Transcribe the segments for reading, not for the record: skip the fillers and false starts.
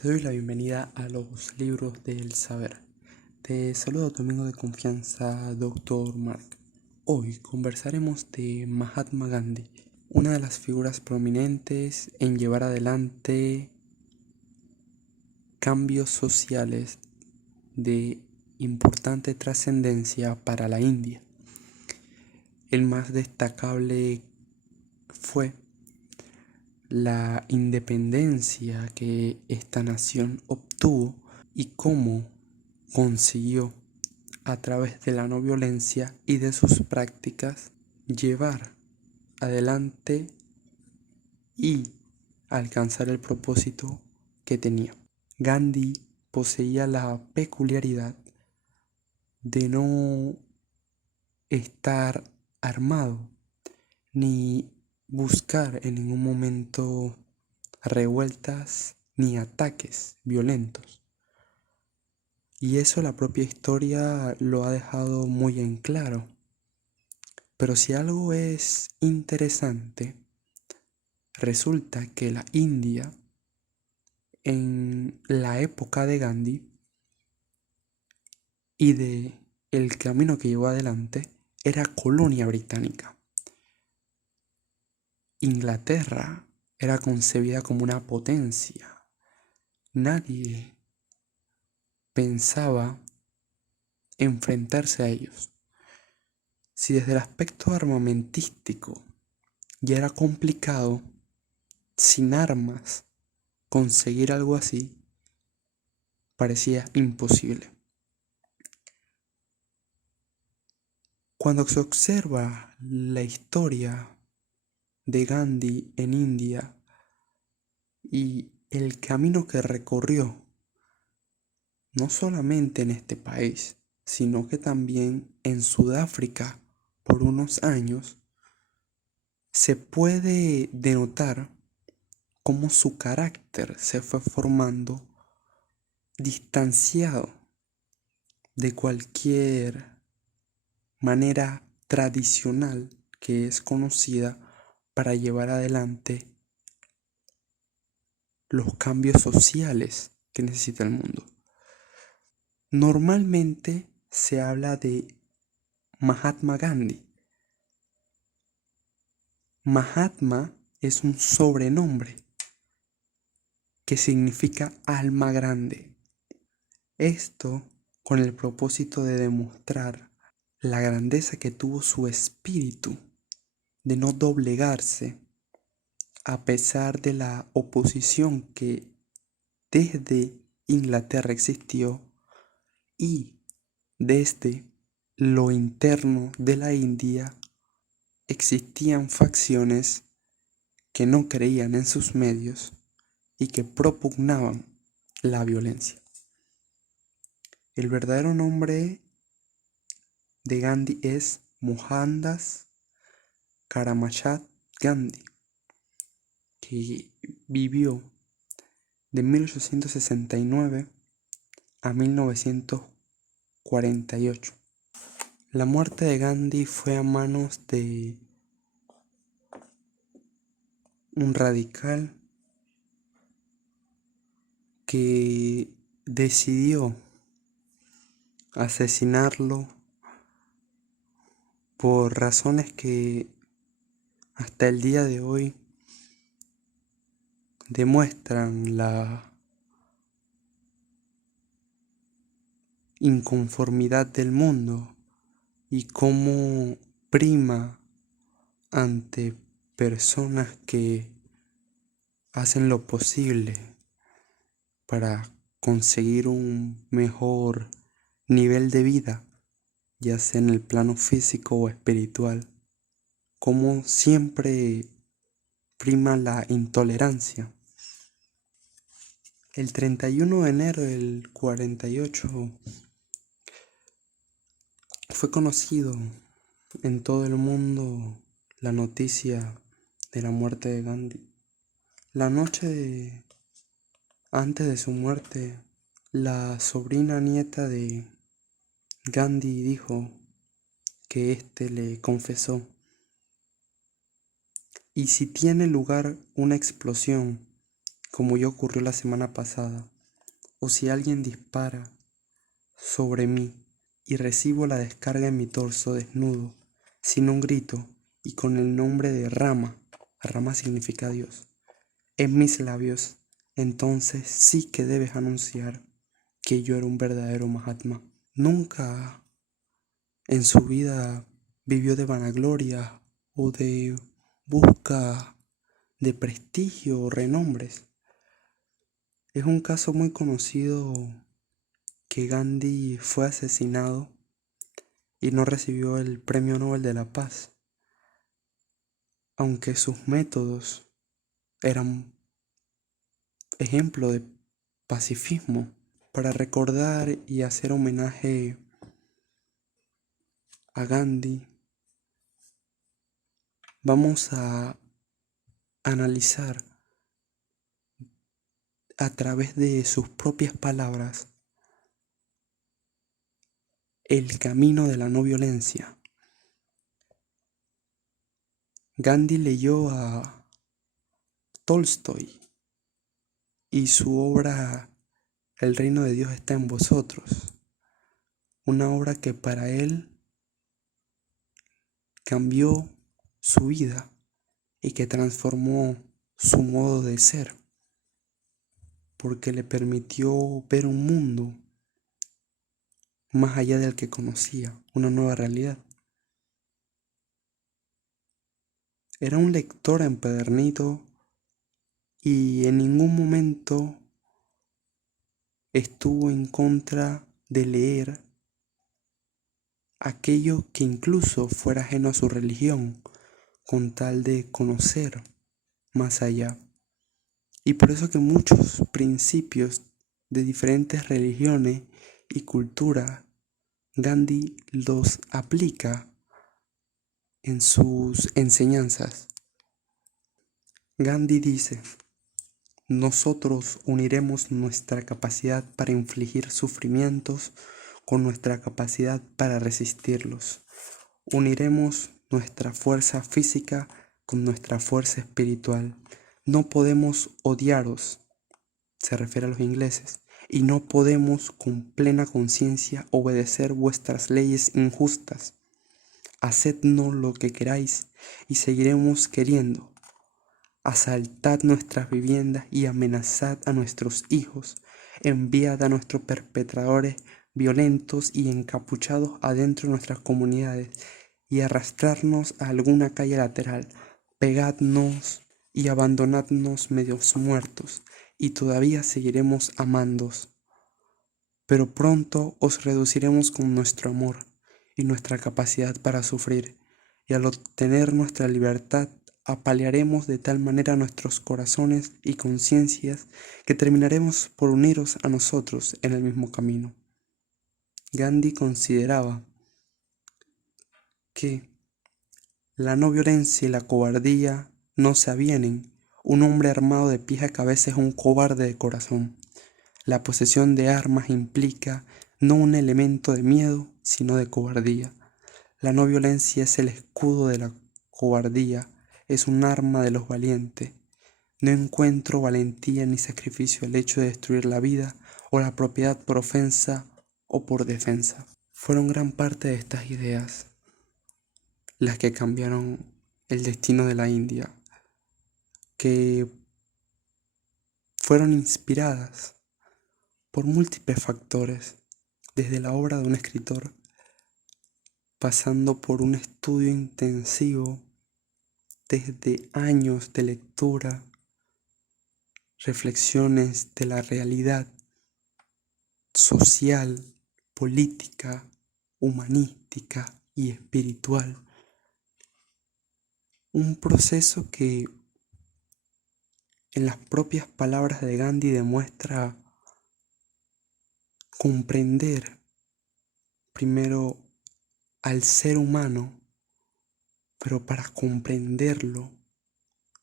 Te doy la bienvenida a los libros del saber. Te saludo tu amigo de confianza, Dr. Mark. Hoy conversaremos de Mahatma Gandhi, una de las figuras prominentes en llevar adelante cambios sociales de importante trascendencia para la India. El más destacable fue la independencia que esta nación obtuvo y cómo consiguió, a través de la no violencia y de sus prácticas, llevar adelante y alcanzar el propósito que tenía. Gandhi poseía la peculiaridad de no estar armado ni buscar en ningún momento revueltas ni ataques violentos. Y eso la propia historia lo ha dejado muy en claro. Pero si algo es interesante, resulta que la India, en la época de Gandhi y de el camino que llevó adelante, era colonia británica. Inglaterra era concebida como una potencia. Nadie pensaba enfrentarse a ellos. Si desde el aspecto armamentístico ya era complicado, sin armas, conseguir algo así, parecía imposible. Cuando se observa la historia de Gandhi en India y el camino que recorrió, no solamente en este país, sino que también en Sudáfrica por unos años, se puede denotar cómo su carácter se fue formando distanciado de cualquier manera tradicional que es conocida para llevar adelante los cambios sociales que necesita el mundo. Normalmente se habla de Mahatma Gandhi. Mahatma es un sobrenombre que significa alma grande. Esto con el propósito de demostrar la grandeza que tuvo su espíritu, de no doblegarse a pesar de la oposición que desde Inglaterra existió y desde lo interno de la India existían facciones que no creían en sus medios y que propugnaban la violencia. El verdadero nombre de Gandhi es Mohandas Karamchand Gandhi, que vivió de 1869 a 1948. La muerte de Gandhi fue a manos de un radical que decidió asesinarlo por razones que hasta el día de hoy demuestran la inconformidad del mundo y cómo prima ante personas que hacen lo posible para conseguir un mejor nivel de vida, ya sea en el plano físico o espiritual, como siempre prima la intolerancia. El 31 de enero del 48 fue conocido en todo el mundo la noticia de la muerte de Gandhi. La noche antes de su muerte, la sobrina nieta de Gandhi dijo que éste le confesó: y si tiene lugar una explosión como ya ocurrió la semana pasada, o si alguien dispara sobre mí y recibo la descarga en mi torso desnudo, sin un grito y con el nombre de Rama, Rama significa Dios, en mis labios, entonces sí que debes anunciar que yo era un verdadero Mahatma. Nunca en su vida vivió de vanagloria o de busca de prestigio o renombres. Es un caso muy conocido que Gandhi fue asesinado y no recibió el Premio Nobel de la Paz, aunque sus métodos eran ejemplo de pacifismo. Para recordar y hacer homenaje a Gandhi, vamos a analizar a través de sus propias palabras el camino de la no violencia. Gandhi leyó a Tolstoy y su obra El reino de Dios está en vosotros, una obra que para él cambió su vida y que transformó su modo de ser, porque le permitió ver un mundo más allá del que conocía, una nueva realidad. Era un lector empedernido y en ningún momento estuvo en contra de leer aquello que incluso fuera ajeno a su religión, con tal de conocer más allá. Y por eso que muchos principios de diferentes religiones y culturas, Gandhi los aplica en sus enseñanzas. Gandhi dice: nosotros uniremos nuestra capacidad para infligir sufrimientos con nuestra capacidad para resistirlos. Uniremos nuestra fuerza física con nuestra fuerza espiritual. No podemos odiaros, se refiere a los ingleses, y no podemos con plena conciencia obedecer vuestras leyes injustas. Hacednos lo que queráis y seguiremos queriendo. Asaltad nuestras viviendas y amenazad a nuestros hijos. Enviad a nuestros perpetradores violentos y encapuchados adentro de nuestras comunidades y arrastrarnos a alguna calle lateral. Pegadnos y abandonadnos medios muertos, y todavía seguiremos amándoos. Pero pronto os reduciremos con nuestro amor y nuestra capacidad para sufrir, y al obtener nuestra libertad apalearemos de tal manera nuestros corazones y conciencias que terminaremos por uniros a nosotros en el mismo camino. Gandhi consideraba que la no violencia y la cobardía no se avienen. Un hombre armado de pies a cabeza es un cobarde de corazón. La posesión de armas implica no un elemento de miedo, sino de cobardía. La no violencia es el escudo de la cobardía, es un arma de los valientes. No encuentro valentía ni sacrificio al hecho de destruir la vida o la propiedad por ofensa o por defensa. Fueron gran parte de estas ideas las que cambiaron el destino de la India, que fueron inspiradas por múltiples factores, desde la obra de un escritor, pasando por un estudio intensivo, desde años de lectura, reflexiones de la realidad social, política, humanística y espiritual. Un proceso que en las propias palabras de Gandhi demuestra comprender primero al ser humano, pero para comprenderlo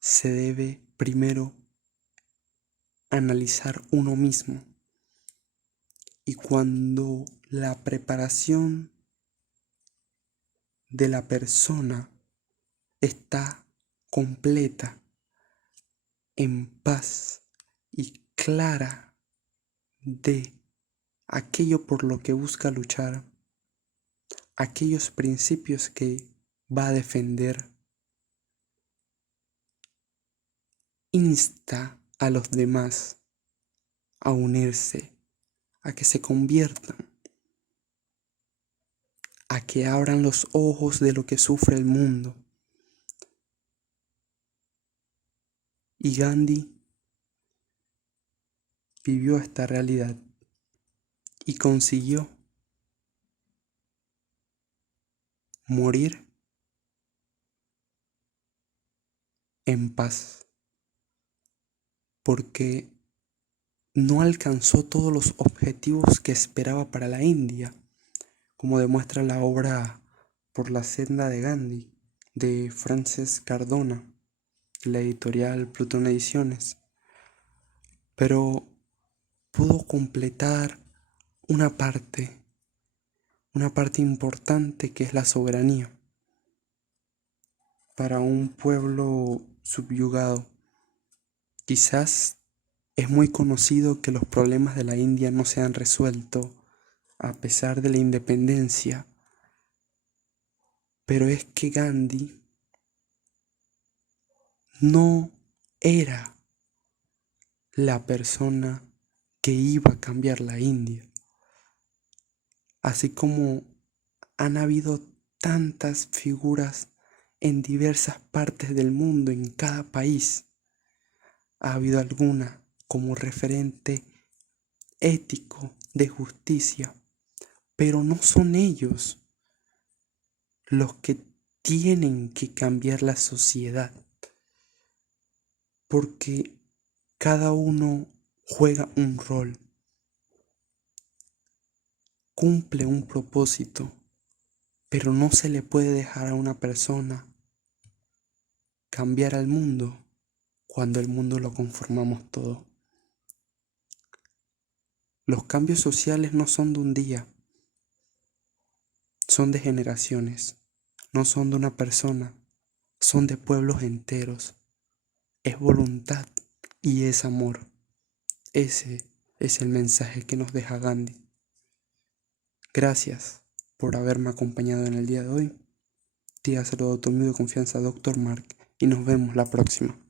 se debe primero analizar uno mismo. Y cuando la preparación de la persona está completa, en paz y clara de aquello por lo que busca luchar, aquellos principios que va a defender, insta a los demás a unirse, a que se conviertan, a que abran los ojos de lo que sufre el mundo. Y Gandhi vivió esta realidad y consiguió morir en paz, porque no alcanzó todos los objetivos que esperaba para la India, como demuestra la obra Por la senda de Gandhi, de Frances Cardona, de la editorial Plutón Ediciones, pero pudo completar una parte importante que es la soberanía para un pueblo subyugado. Quizás es muy conocido que los problemas de la India no se han resuelto a pesar de la independencia, pero es que Gandhi no era la persona que iba a cambiar la India. Así como han habido tantas figuras en diversas partes del mundo, en cada país, ha habido alguna como referente ético de justicia, pero no son ellos los que tienen que cambiar la sociedad, porque cada uno juega un rol, cumple un propósito, pero no se le puede dejar a una persona cambiar al mundo cuando el mundo lo conformamos todo. Los cambios sociales no son de un día, son de generaciones, no son de una persona, son de pueblos enteros. Es voluntad y es amor. Ese es el mensaje que nos deja Gandhi. Gracias por haberme acompañado en el día de hoy. Te ha saludado tu amigo de confianza, Dr. Mark, y nos vemos la próxima.